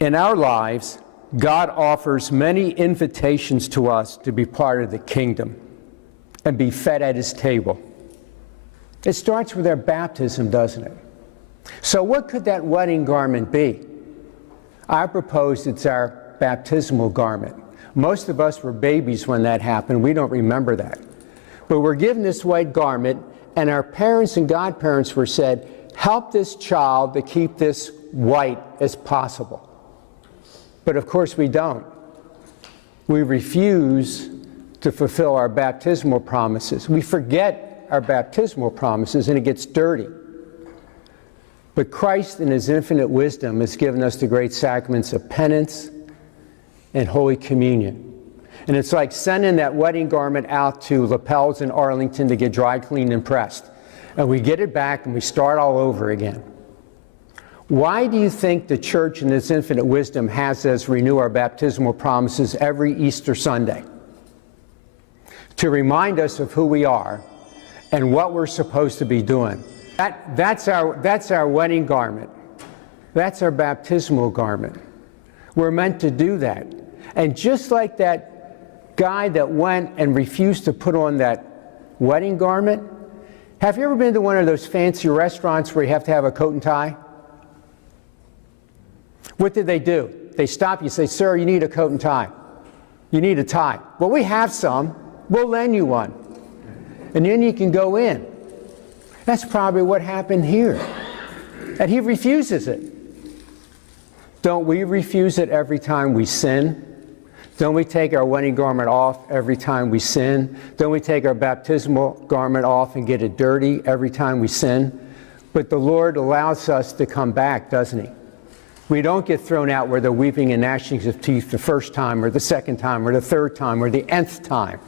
In our lives, God offers many invitations to us to be part of the kingdom and be fed at his table. It starts with our baptism, doesn't it? So what could that wedding garment be? I propose it's our baptismal garment. Most of us were babies when that happened. We don't remember that. But we're given this white garment, and our parents and godparents were said, help this child to keep this white as possible. But of course we don't. We refuse to fulfill our baptismal promises. We forget our baptismal promises, and it gets dirty. But Christ, in his infinite wisdom, has given us the great sacraments of penance and Holy Communion. And it's like sending that wedding garment out to Lapels in Arlington to get dry cleaned and pressed. And we get it back and we start all over again. Why do you think the church in its infinite wisdom has us renew our baptismal promises every Easter Sunday? To remind us of who we are and what we're supposed to be doing. That's our wedding garment. That's our baptismal garment. We're meant to do that. And just like that guy that went and refused to put on that wedding garment, have you ever been to one of those fancy restaurants where you have to have a coat and tie? What did they do? They stop you, say, sir, you need a coat and tie. You need a tie. Well, we have some. We'll lend you one. And then you can go in. That's probably what happened here. And he refuses it. Don't we refuse it every time we sin? Don't we take our wedding garment off every time we sin? Don't we take our baptismal garment off and get it dirty every time we sin? But the Lord allows us to come back, doesn't he? We don't get thrown out where they're weeping and gnashing of teeth the first time or the second time or the third time or the nth time.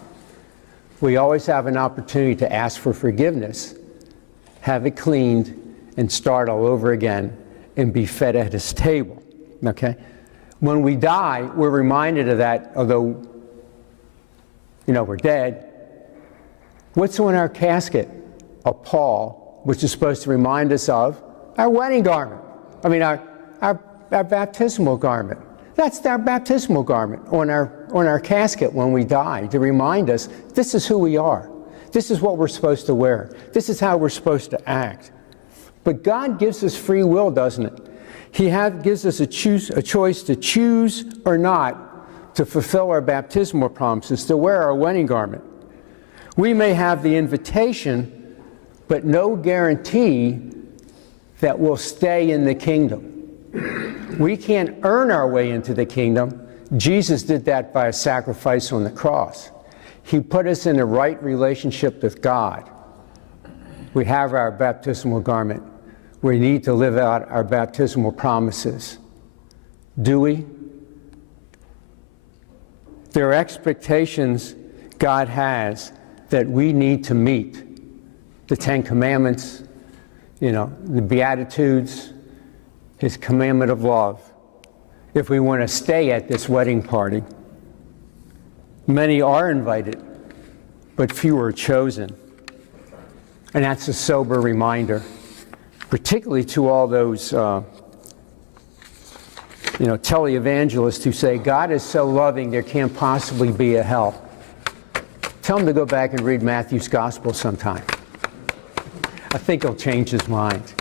We always have an opportunity to ask for forgiveness, have it cleaned, and start all over again and be fed at his table. Okay? When we die, we're reminded of that, although, we're dead. What's on our casket? A pall, which is supposed to remind us of our wedding garment. Our baptismal garment. That's our baptismal garment on our casket when we die, to remind us this is who we are. This is what we're supposed to wear. This is how we're supposed to act. But God gives us free will, doesn't it? He gives us a choice to choose or not to fulfill our baptismal promises, to wear our wedding garment. We may have the invitation, but no guarantee that we'll stay in the kingdom. We can't earn our way into the kingdom. Jesus did that by a sacrifice on the cross. He put us in the right relationship with God. We have our baptismal garment. We need to live out our baptismal promises. Do we? There are expectations God has that we need to meet. The Ten Commandments, the Beatitudes, his commandment of love, if we want to stay at this wedding party. Many are invited, but few are chosen. And that's a sober reminder, particularly to all those televangelists who say, God is so loving there can't possibly be a hell. Tell them to go back and read Matthew's Gospel sometime. I think he'll change his mind.